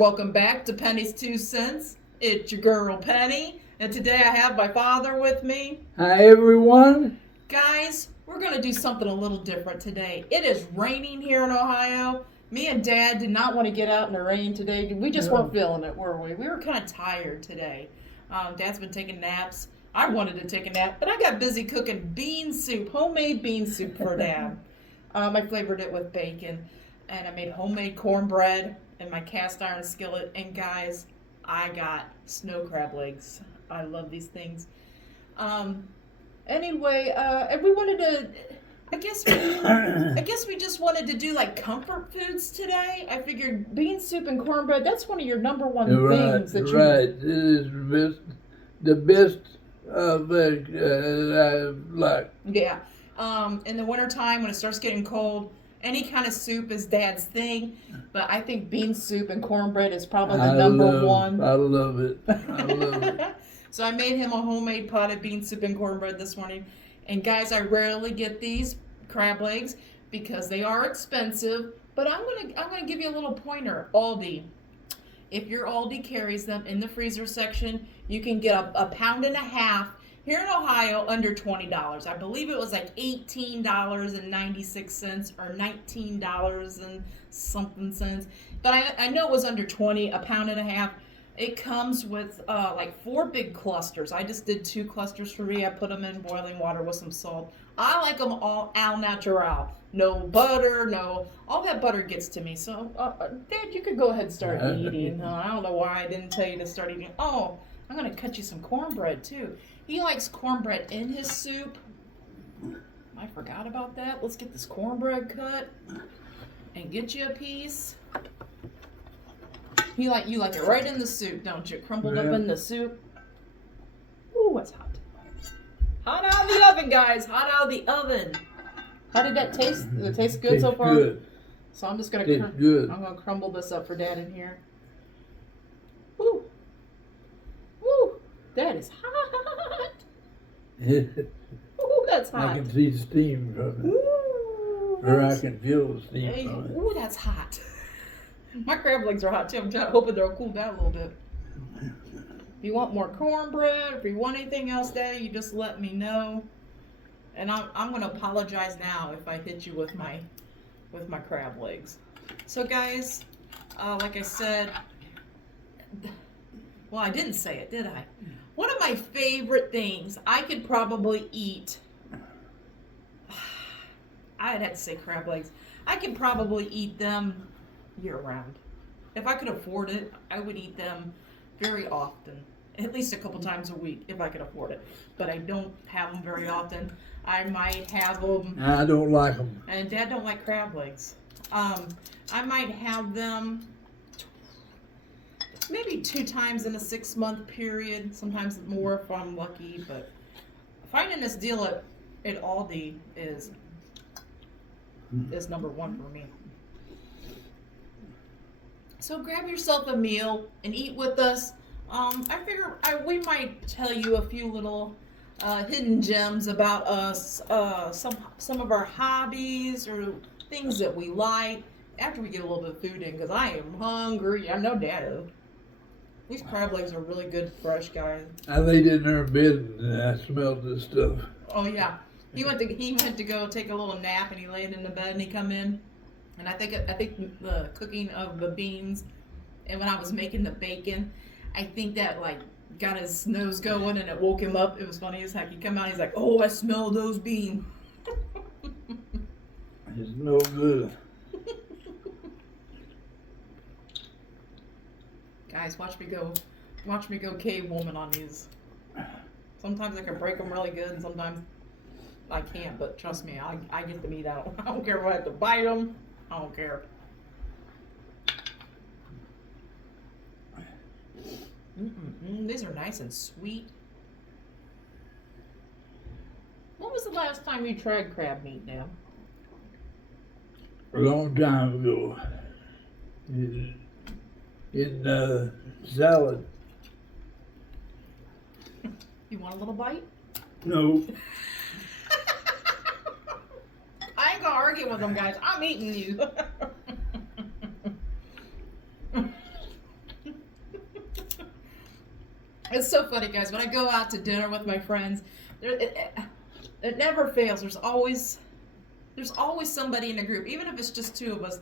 welcome back to Penny's Two Cents. It's your girl Penny, and today I have my father with me. Hi everyone. Guys, we're going to do something a little different today. It is raining here in Ohio. Me and Dad did not want to get out in the rain today. We just weren't feeling it, were we? We were kind of tired today. Dad's been taking naps. I wanted to take a nap, but I got busy cooking bean soup, homemade bean soup for Dad. I flavored it with bacon, and I made homemade cornbread in my cast iron skillet. And guys, I got snow crab legs. I love these things. Anyway, and we wanted to. I guess we just wanted to do like comfort foods today. I figured bean soup and cornbread. That's one of your number one things that you. Right, it is the best I like. Yeah. In the wintertime when it starts getting cold, any kind of soup is Dad's thing. But I think bean soup and cornbread is probably the number one. I love it. I love it. So I made him a homemade pot of bean soup and cornbread this morning. And guys, I rarely get these crab legs because they are expensive. But I'm gonna give you a little pointer. Aldi. If your Aldi carries them in the freezer section, you can get a pound and a half. Here in Ohio, under $20. I believe it was like $18.96 or $19 and something cents. But I know it was under 20, a pound and a half. It comes with like 4 big clusters. I just did 2 clusters for me. I put them in boiling water with some salt. I like them all al natural. No butter, no. All that butter gets to me. So, Dad, you could go ahead and start eating. I don't know why I didn't tell you to start eating. Oh, I'm going to cut you some cornbread, too. He likes cornbread in his soup. I forgot about that. Let's get this cornbread cut and get you a piece. You like it right in the soup, don't you? Crumbled up in the soup. Ooh, it's hot. Hot out of the oven, guys. Hot out of the oven. How did that taste? Does it taste good so far? Good. So I'm just gonna crumble this up for Dad in here. Woo. Woo. That is hot. Ooh, that's hot. I can see the steam from it. Ooh, Or I can feel the steam from it. Ooh, that's hot. My crab legs are hot too. I'm hoping they'll cool down a little bit. If you want more cornbread, if you want anything else, Daddy, you just let me know. And I'm gonna apologize now if I hit you with my crab legs. So guys, like I said, well, I didn't say it, did I? One of my favorite things I could probably eat. I'd have to say crab legs. I could probably eat them year-round. If I could afford it, I would eat them very often. At least a couple times a week, if I could afford it. But I don't have them very often. I might have them. I don't like them. And Dad don't like crab legs. I might have them maybe 2 times in a 6-month period. Sometimes more if I'm lucky. But finding this deal at Aldi is number one for me. So grab yourself a meal and eat with us. I figure we might tell you a few little hidden gems about us, some of our hobbies or things that we like after we get a little bit of food in, because I am hungry. I know Dad is. These crab legs are really good fresh, guys. I laid in her bed and I smelled this stuff. Oh yeah, he went to go take a little nap and he laid in the bed and he come in. And I think the cooking of the beans, and when I was making the bacon, I think that like got his nose going and it woke him up. It was funny as heck. He come out, he's like, "Oh, I smell those beans." It's no good. Guys, watch me go cave woman on these. Sometimes I can break them really good, and sometimes I can't. But trust me, I get the meat out. I don't care if I have to bite them. I don't care. These are nice and sweet. When was the last time you tried crab meat, now? A long time ago. In salad. You want a little bite? No. I ain't gonna argue with them, guys. I'm eating you. It's so funny, guys. When I go out to dinner with my friends, it never fails. There's always somebody in the group, even if it's just two of us.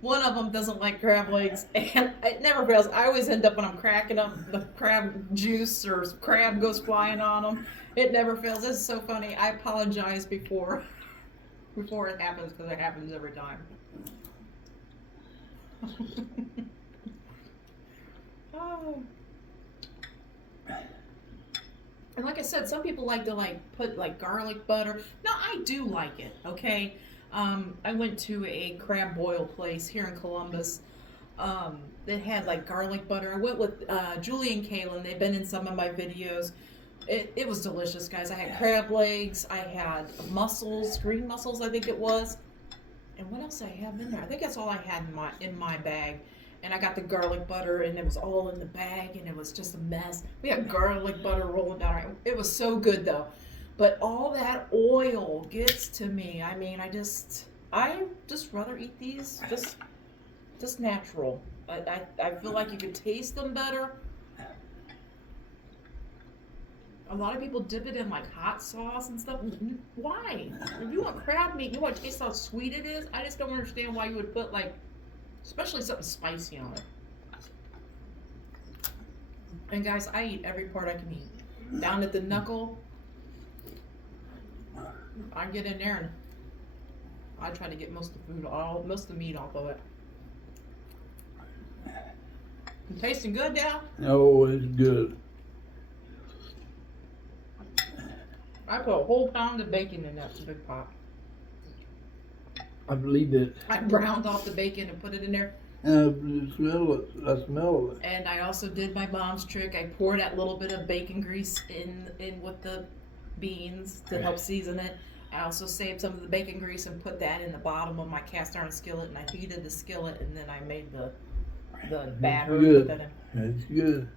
One of them doesn't like crab legs, and it never fails. I always end up when I'm cracking up the crab juice or crab goes flying on them. It never fails. This is so funny. I apologize before it happens because it happens every time. Oh. And like I said, some people like to put garlic butter. Now I do like it, okay? I went to a crab boil place here in Columbus that had garlic butter. I went with Julie and Kaylin. They've been in some of my videos. It was delicious, guys. I had crab legs. I had mussels, green mussels, I think it was. And what else I have in there? I think that's all I had in my bag. And I got the garlic butter, and it was all in the bag, and it was just a mess. We had garlic butter rolling down. It was so good, though. But all that oil gets to me. I mean, I just rather eat these just natural. I feel like you could taste them better. A lot of people dip it in hot sauce and stuff. Why? If you want crab meat, you want to taste how sweet it is. I just don't understand why you would put especially something spicy on it. And guys, I eat every part I can eat. Down at the knuckle, I get in there and I try to get most of the meat off of it. Tasting good now? Oh, it's good. I put a whole pound of bacon in that big pot. I believe it. I browned off the bacon and put it in there. I smell it. I smell it. And I also did my mom's trick. I poured that little bit of bacon grease in with the beans to help season it. I also saved some of the bacon grease and put that in the bottom of my cast iron skillet, and I heated the skillet, and then I made the batter and put that in. That's good.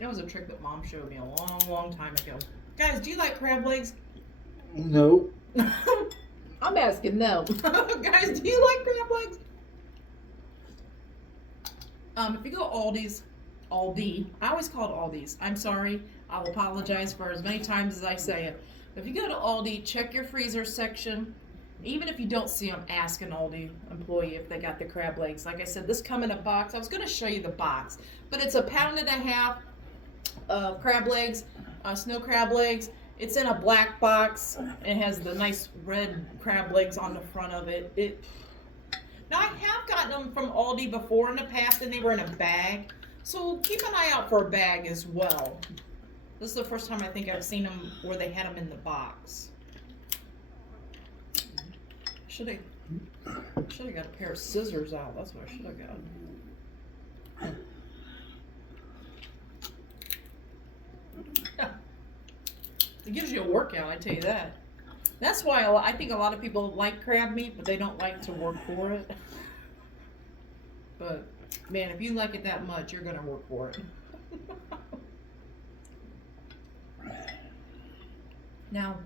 That was a trick that Mom showed me a long, long time ago. Guys, do you like crab legs? No. I'm asking no. Guys, do you like crab legs? If you go Aldi, I always call it Aldi's. I'm sorry. I'll apologize for as many times as I say it. If you go to Aldi, check your freezer section. Even if you don't see them, ask an Aldi employee if they got the crab legs. Like I said, this come in a box. I was going to show you the box, but it's 1.5 pounds of crab legs, snow crab legs. It's in a black box. It has the nice red crab legs on the front of it. Now, I have gotten them from Aldi before in the past, and they were in a bag. So keep an eye out for a bag as well. This is the first time I think I've seen them where they had them in the box. Should have got a pair of scissors out. That's what I should have got. It gives you a workout, I tell you that. That's why I think a lot of people like crab meat, but they don't like to work for it. But, man, if you like it that much, you're going to work for it. Now,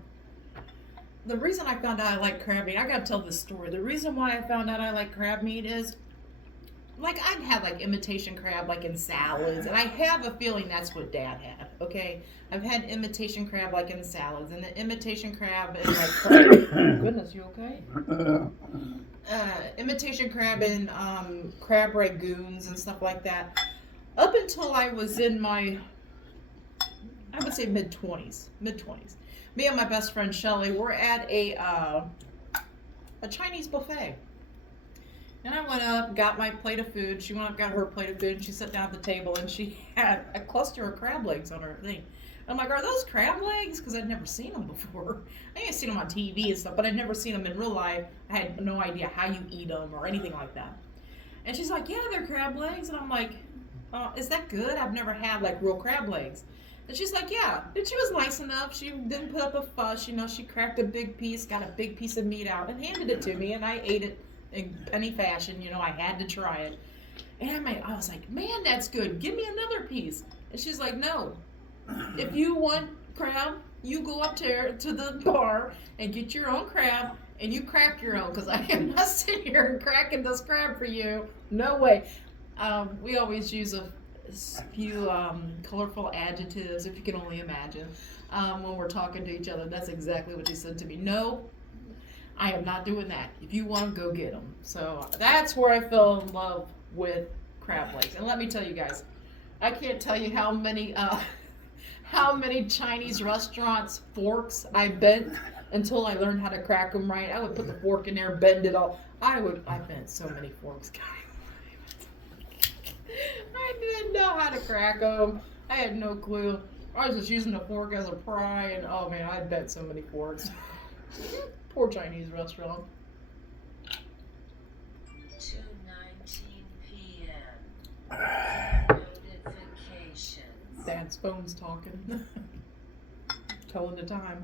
the reason I found out I like crab meat, I got to tell this story. The reason why I found out I like crab meat is, I'd have imitation crab in salads, and I have a feeling that's what Dad had, okay? I've had imitation crab in salads, and the imitation crab in goodness, you okay? Imitation crab in crab ragoons and stuff like that. Up until I was in my, I would say mid-20s. Me and my best friend Shelly were at a Chinese buffet. And I went up, got my plate of food. She went up, got her plate of food, and she sat down at the table, and she had a cluster of crab legs on her thing. I'm like, are those crab legs? Because I'd never seen them before. I had seen them on TV and stuff, but I'd never seen them in real life. I had no idea how you eat them or anything like that. And she's like, yeah, they're crab legs. And I'm like, is that good? I've never had real crab legs. And she's like, yeah. And she was nice enough. She didn't put up a fuss. She cracked a big piece, got a big piece of meat out, and handed it to me, and I ate it in penny fashion. I had to try it. And I was like, man, that's good. Give me another piece. And she's like, no. If you want crab, you go up there to the bar and get your own crab, and you crack your own, because I am not sitting here and cracking this crab for you. No way. We always use a few colorful adjectives, if you can only imagine, when we're talking to each other. That's exactly what you said to me. No, I am not doing that. If you want them, go get them. So that's where I fell in love with crab legs. And let me tell you guys, I can't tell you how many Chinese restaurants forks I bent until I learned how to crack them right. I would put the fork in there, bend it all. I bent so many forks, guys. I didn't know how to crack them. I had no clue. I was just using the fork as a pry, and oh man, I bent so many forks. Poor Chinese restaurant. 2:19 p.m. Notifications. Dad's phone's talking. Telling the time.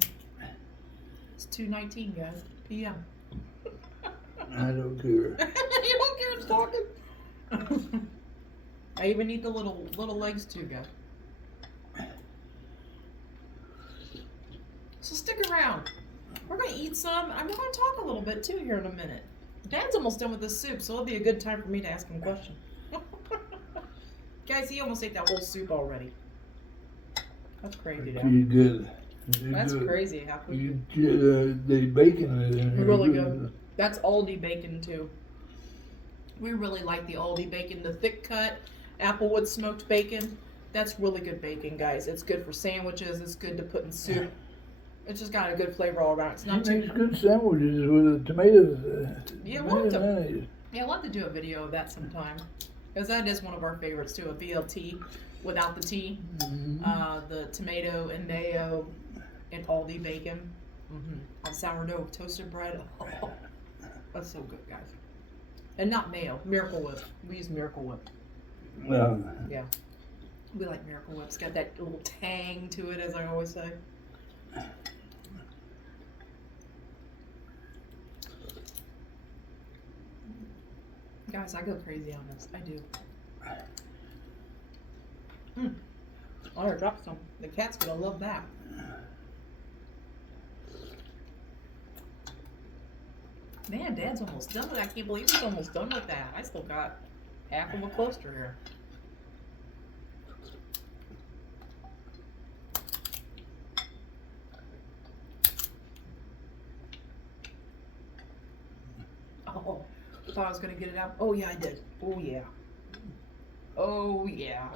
It's 2:19, guys. p.m. I don't care. You don't care it's talking? I even eat the little legs too, guys. So stick around. We're gonna eat some, and we're gonna talk a little bit too here in a minute. Dad's almost done with this soup, so it'll be a good time for me to ask him a question. Guys, he almost ate that whole soup already. That's crazy, Dad. Pretty good. That's crazy. How quick. They bacon it in there. Really good. That's Aldi bacon too. We really like the Aldi bacon, the thick cut applewood smoked bacon. That's really good bacon, guys. It's good for sandwiches. It's good to put in soup. It's just got a good flavor all around. It's not He too. makes good sandwiches with the tomatoes. Yeah, tomato we'll have to- mayonnaise. Yeah, we'll have to do a video of that sometime, because that is one of our favorites too. A BLT without the T, the tomato and mayo and Aldi bacon, on sourdough toasted bread. Oh, that's so good, guys. And not mayo, Miracle Whip. We use Miracle Whip. Well, Yeah, we like Miracle Whip. It's got that little tang to it, as I always say. Guys, I go crazy on this. I do. Oh, I dropped some. The cat's gonna love that. Man, Dad's almost done with it. I can't believe he's almost done with that. I still got half of a cluster here. Oh, I thought I was gonna get it out. Oh yeah, I did. Oh yeah. Oh yeah.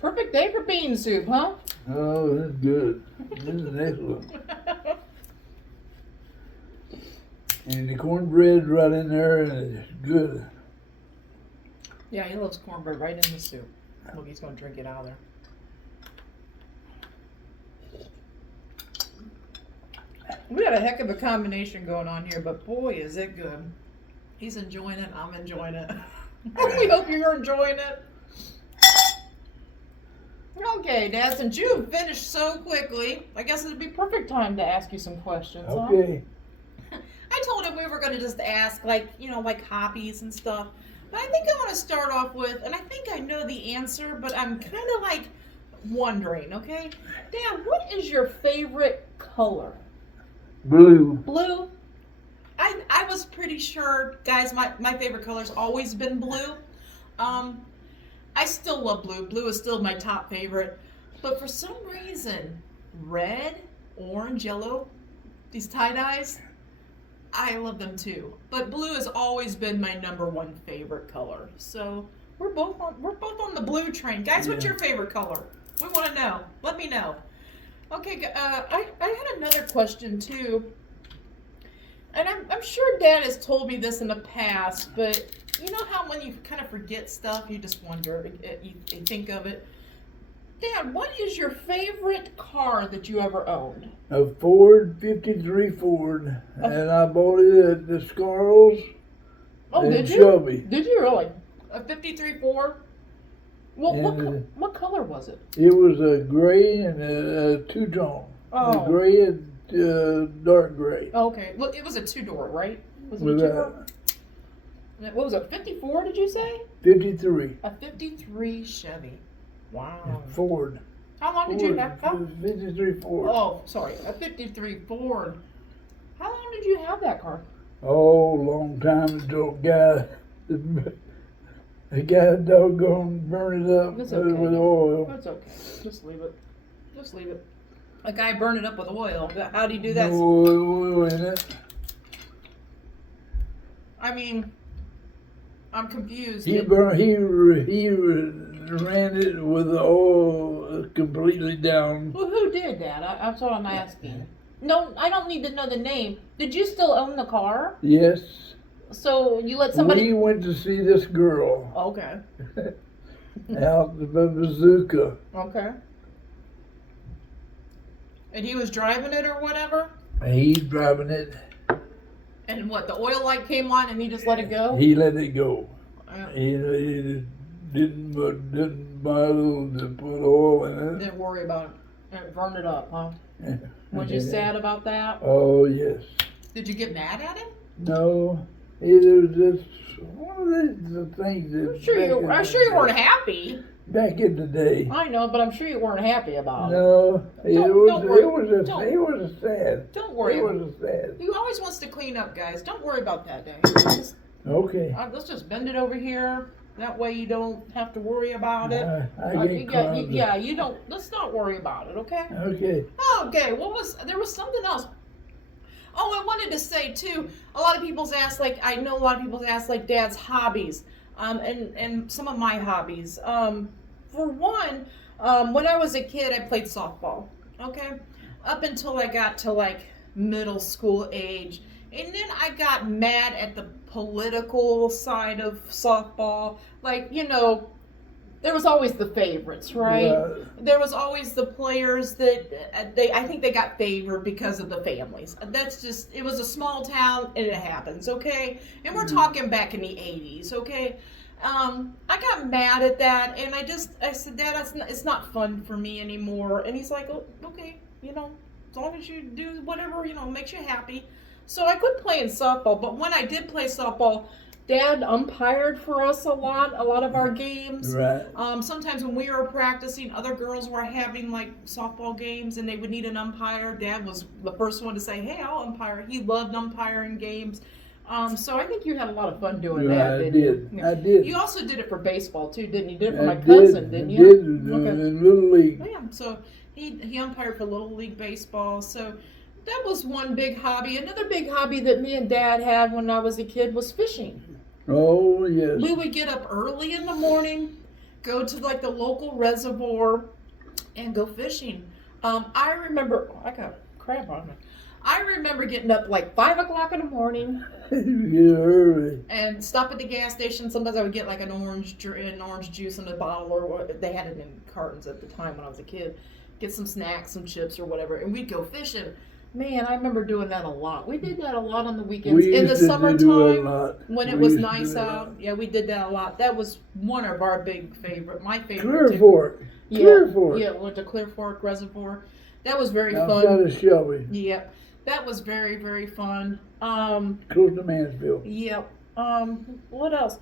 Perfect day for bean soup, huh? oh, that's good. This is excellent. And the cornbread right in there, and it's good. Yeah, he loves cornbread right in the soup. Look, he's gonna drink it out of there. We got a heck of a combination going on here, but boy, is it good. He's enjoying it, I'm enjoying it. We hope you're enjoying it. Okay, Dad, since you finished so quickly, I guess it'd be perfect time to ask you some questions, huh? Okay. I told him we were going to just ask, like, like hobbies and stuff. But I think I want to start off with, and I think I know the answer, but I'm kind of like wondering, okay? Dad, what is your favorite color? Blue. Blue? I was pretty sure, guys, my favorite color's always been blue. I still love blue. Blue is still my top favorite. But for some reason, red, orange, yellow, these tie-dyes, I love them too. But blue has always been my number one favorite color. So we're both on the blue train. Guys, what's your favorite color? We want to know. Let me know. Okay, I had another question too. And I'm sure Dad has told me this in the past, but you know how when you kind of forget stuff, you just wonder, you think of it. Dad, what is your favorite car that you ever owned? A Ford 53 Ford, and I bought it at the Scarles. Oh, in did you? Shelby. Did you really? A 53 Ford? Well, what color was it? It was a gray and a two-tone. Oh. A gray and dark gray. Oh, okay. Look, it was a two-door, right? Was it a With two-door? What was it, 54, did you say? 53 A 53 Chevy. Wow. Ford. How long did you have? Oh, 53 Ford. oh, sorry, a 53 Ford. How long did you have that car? Oh, long time ago, guy. The guy doggone burned it up It's okay. with oil. That's okay. Just leave it. Just leave it. A guy burned it up with oil. How do you do that? No oil in it. I mean, I'm confused. He ran it with the oil completely down. Well, who did that? That's what I'm asking. No, I don't need to know the name. Did you still own the car? Yes. So you let somebody. We went to see this girl Okay. out the Bazooka. Okay. And he was driving it or whatever? He's driving it. And what, the oil light came on and he just let it go? He let it go. Uh, He didn't bother to put oil in it. Didn't worry about it. And it burned it up, huh? Was you sad about that? Oh, yes. Did you get mad at him? No. It was just one of the things that. I'm sure you weren't happy. Back in the day. I know, but I'm sure you weren't happy about it. No, it Don't worry. was sad. Don't worry. It was sad. He always wants to clean up, guys. Don't worry about that day. Okay. Let's just bend it over here. That way you don't have to worry about it. I get crumbs. Yeah, you don't. Let's not worry about it, okay? Okay. Okay. There was something else. Oh, I wanted to say too. A lot of people's ask, like I know a lot of people's ask, like Dad's hobbies, and some of my hobbies. For one, when I was a kid, I played softball. Okay, up until I got to like middle school age, and then I got mad at the political side of softball. Like, you know, there was always the favorites, right? Yeah. There was always the players that I think they got favored because of the families. That's just, it was a small town and it happens, okay? And we're talking back in the 80s, okay? I got mad at that and I said, Dad, it's not fun for me anymore. And he's like, oh, okay, you know, as long as you do whatever, you know, makes you happy. So I quit playing softball, but when I did play softball, Dad umpired for us a lot of our games. Right. Sometimes when we were practicing, other girls were having like softball games and they would need an umpire. Dad was the first one to say, hey, I'll umpire. He loved umpiring games. So I think you had a lot of fun doing that, didn't you? I did. You also did it for baseball too, didn't you? You did it for I my did. cousin, didn't I you? did in Little League. Yeah, so he umpired for Little League Baseball. So that was one big hobby. Another big hobby that me and Dad had when I was a kid was fishing. Oh, yes. We would get up early in the morning, go to like the local reservoir, and go fishing. I remember, I got crap on me. I remember getting up like 5 o'clock in the morning. Get early. And stop at the gas station. Sometimes I would get like an orange juice in a bottle, or they had it in cartons at the time when I was a kid. Get some snacks, some chips or whatever, and we'd go fishing. Man, I remember doing that a lot. We did that a lot on the weekends. In the summertime, when it was nice out. Yeah, we did that a lot. That was one of our my favorite. Clear Fork. Clear Fork. Yeah, went to Clear Fork Reservoir. That was very Outside fun. of Shelby. Yep. That was very, very fun. Close to Mansfield. Yep. What else?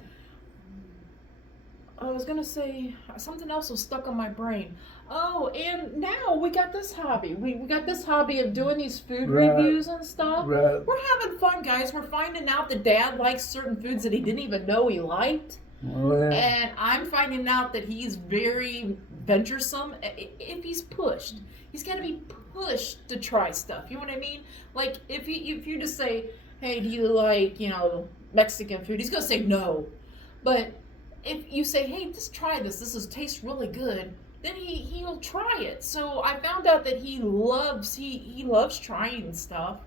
I was gonna say something else was stuck on my brain. Oh, and now we got this hobby. We got this hobby of doing these food reviews and stuff. Right. We're having fun, guys. We're finding out that Dad likes certain foods that he didn't even know he liked. Well, And I'm finding out that he's very venturesome. If he's pushed, he's got to be pushed to try stuff. You know what I mean? Like if you just say, "Hey, do you like Mexican food?" He's gonna say no. But if you say, "Hey, just try this. Tastes really good," then he'll try it. So I found out that he loves trying stuff,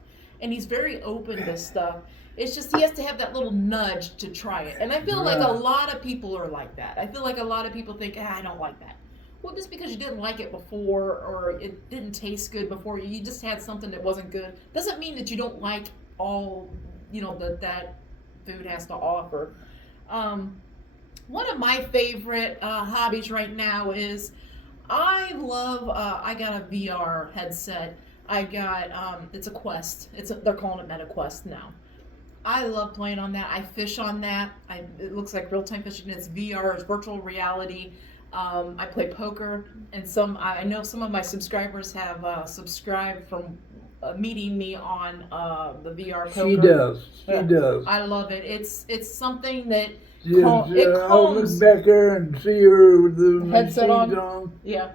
and he's very open to stuff. It's just he has to have that little nudge to try it. And I feel like a lot of people are like that. I feel like a lot of people think, I don't like that. Well, just because you didn't like it before or it didn't taste good before, you just had something that wasn't good, doesn't mean that you don't like all, that food has to offer. One of my favorite hobbies right now is I got a VR headset. I got, it's a Quest. They're calling it Meta Quest now. I love playing on that. I fish on that. It looks like real-time fishing. It's VR, it's virtual reality. I play poker, and I know some of my subscribers have subscribed from meeting me on the VR poker. She does. She Yeah. does. I love it. It's something that Just, it I'll look calms. back there and see her with the Headset machines on? on. Yeah.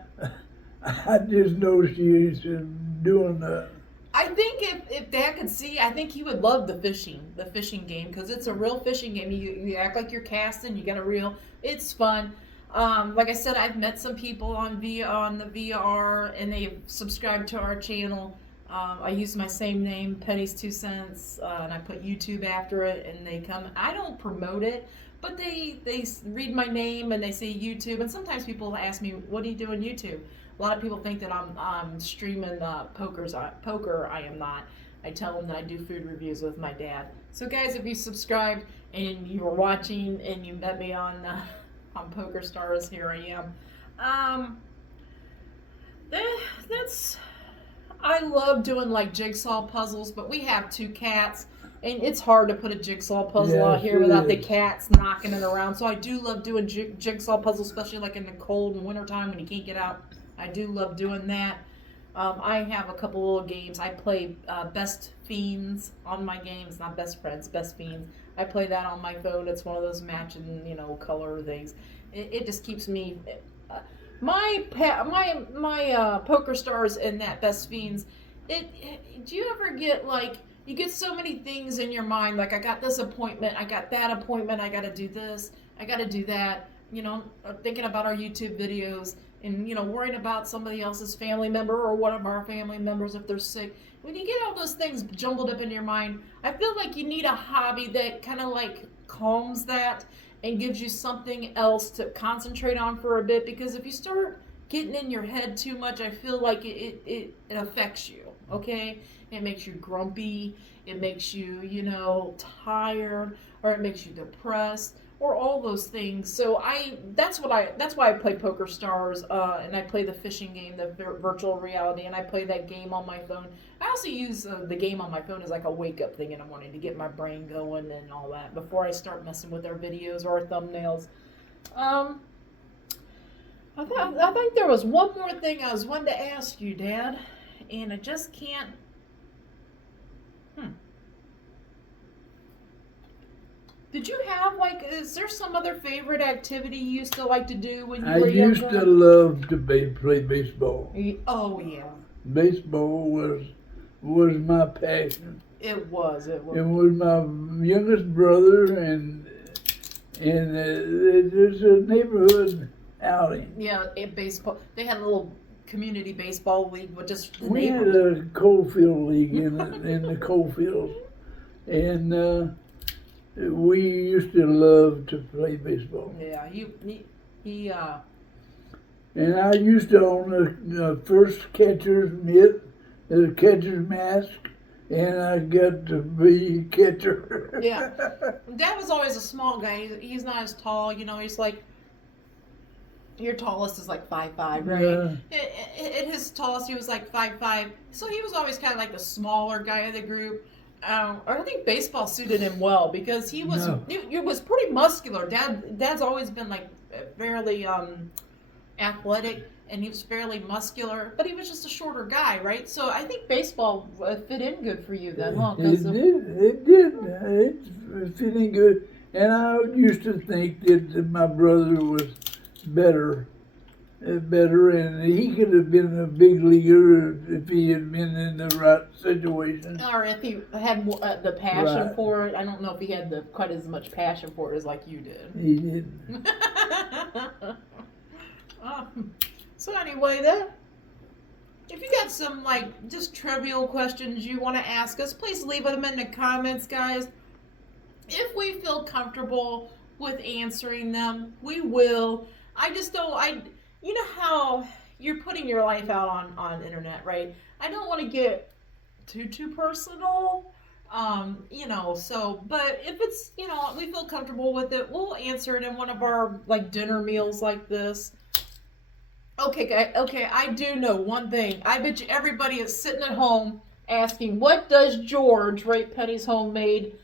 I just know she's doing that. I think if Dad could see, I think he would love the fishing game, because it's a real fishing game. You act like you're casting, you got a reel. It's fun. Like I said, I've met some people on the VR, and they've subscribed to our channel. I use my same name, Penny's 2 Cents, and I put YouTube after it, and they come. I don't promote it, but they read my name and they say YouTube, and sometimes people ask me, "What do you do on YouTube?" A lot of people think that I'm streaming poker. I am not. I tell them that I do food reviews with my dad. So guys, if you subscribed and you were watching and you met me on Poker Stars, here I am. That's. I love doing like jigsaw puzzles, but we have 2 cats, and it's hard to put a jigsaw puzzle out here without the cats knocking it around. So I do love doing jigsaw puzzles, especially like in the cold and winter time when you can't get out. I do love doing that. I have a couple little games. I play Best Fiends on my games, not Best Friends, Best Fiends. I play that on my phone. It's one of those matching, color things. It just keeps me. My Poker Stars and that Best Fiends. Do you ever get like, you get so many things in your mind, like I got this appointment, I got that appointment, I got to do this, I got to do that. Thinking about our YouTube videos. And, worrying about somebody else's family member or one of our family members if they're sick. When you get all those things jumbled up in your mind, I feel like you need a hobby that kind of like calms that and gives you something else to concentrate on for a bit. Because if you start getting in your head too much, I feel like it affects you, okay? It makes you grumpy. It makes you, tired, or it makes you depressed, or all those things. So that's why I play Poker Stars, and I play the fishing game, the virtual reality, and I play that game on my phone. I also use the game on my phone as like a wake up thing in the morning to get my brain going and all that before I start messing with our videos or our thumbnails. I think there was one more thing I was wanting to ask you, Dad, and I just can't. Did you have is there some other favorite activity you used to like to do when you were younger? I used to love to play baseball. Oh yeah. Baseball was my passion. It was. It was my youngest brother, and there's a neighborhood outing. Yeah, baseball. They had a little community baseball league with just the We had neighbors. a coalfield league in the coalfields, and we used to love to play baseball. Yeah, he And I used to own the first catcher's mitt, the catcher's mask, and I got to be catcher. Yeah. Dad was always a small guy. He's not as tall, he's like, your tallest is like 5'5", right? Yeah. At his tallest, he was like 5'5", so he was always kind of like the smaller guy of the group. I think baseball suited him well because he was he was pretty muscular. Dad's always been like fairly athletic, and he was fairly muscular, but he was just a shorter guy, right? So I think baseball fit in good for you then, huh? It did. It's fitting good. And I used to think that my brother was better, and he could have been a big leaguer if he had been in the right situation. Or if he had more, the passion Right. for it. I don't know if he had quite as much passion for it as like you did. He didn't. So anyway, if you got some like just trivial questions you want to ask us, please leave them in the comments, guys. If we feel comfortable with answering them, we will. I just don't. You know how you're putting your life out on internet, right? I don't want to get too personal. So, but if it's, we feel comfortable with it, we'll answer it in one of our like dinner meals like this. Okay, guys. Okay, I do know one thing. I bet you everybody is sitting at home asking, what does George rate Penny's homemade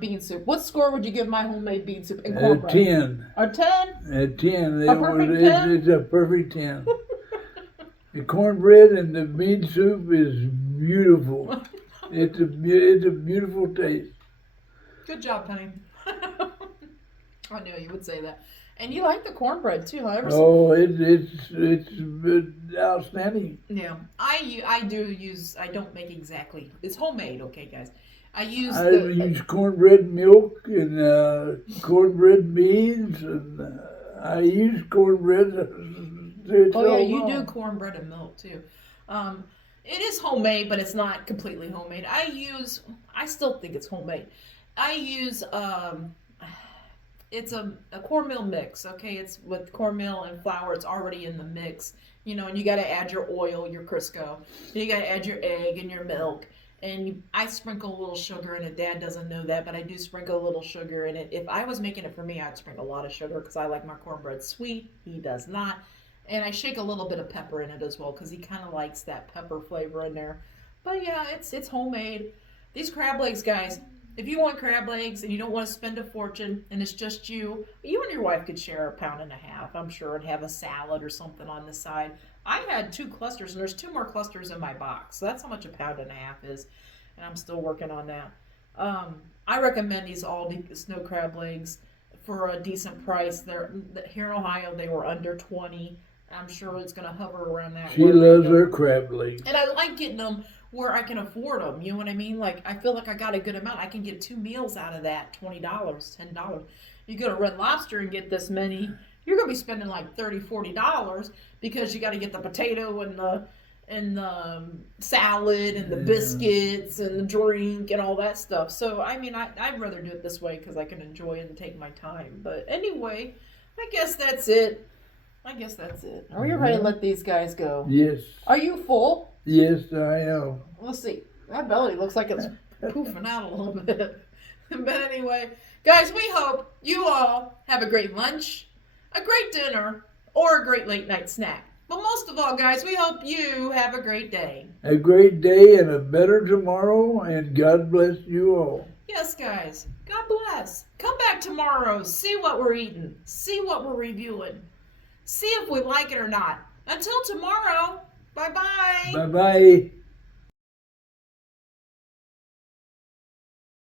bean soup. What score would you give my homemade bean soup and A cornbread? 10. A 10? A 10. A perfect 10? It's a perfect 10. The cornbread and the bean soup is beautiful. It's a beautiful taste. Good job, Penny. I knew you would say that. And you like the cornbread too, huh? Oh, it's outstanding. Yeah, I do use. I don't make exactly. It's homemade, okay, guys. I use I use cornbread milk and cornbread beans, and I use cornbread. Oh yeah, you do cornbread and milk too. It is homemade, but it's not completely homemade. I still think it's homemade. I use it's a cornmeal mix, okay? It's with cornmeal and flour. It's already in the mix, and you got to add your oil, your Crisco. Then you got to add your egg and your milk. And I sprinkle a little sugar in it. Dad doesn't know that, but I do sprinkle a little sugar in it. If I was making it for me, I'd sprinkle a lot of sugar because I like my cornbread sweet. He does not. And I shake a little bit of pepper in it as well because he kind of likes that pepper flavor in there. But yeah, it's homemade. These crab legs, guys, if you want crab legs and you don't want to spend a fortune and it's just you and your wife could share 1.5 pounds, I'm sure, and have a salad or something on the side. I had 2 clusters and there's 2 more clusters in my box. So that's how much 1.5 pounds is. And I'm still working on that. I recommend these Aldi snow crab legs for a decent price. Here in Ohio, they were under 20. I'm sure it's going to hover around that. She loves her crab legs. And I like getting them where I can afford them. You know what I mean? Like, I feel like I got a good amount. I can get 2 meals out of that, $20, $10. You go to Red Lobster and get this many, you're going to be spending like $30, $40 because you got to get the potato and the salad and the biscuits and the drink and all that stuff. So, I mean, I'd rather do it this way because I can enjoy it and take my time. But anyway, I guess that's it. Are you ready to let these guys go? Yes. Are you full? Yes, I am. Let's see. My belly looks like it's poofing out a little bit. But anyway, guys, we hope you all have a great lunch, a great dinner, or a great late night snack. But most of all, guys, we hope you have a great day. A great day and a better tomorrow, and God bless you all. Yes, guys. God bless. Come back tomorrow. See what we're eating. See what we're reviewing. See if we like it or not. Until tomorrow, bye-bye. Bye-bye.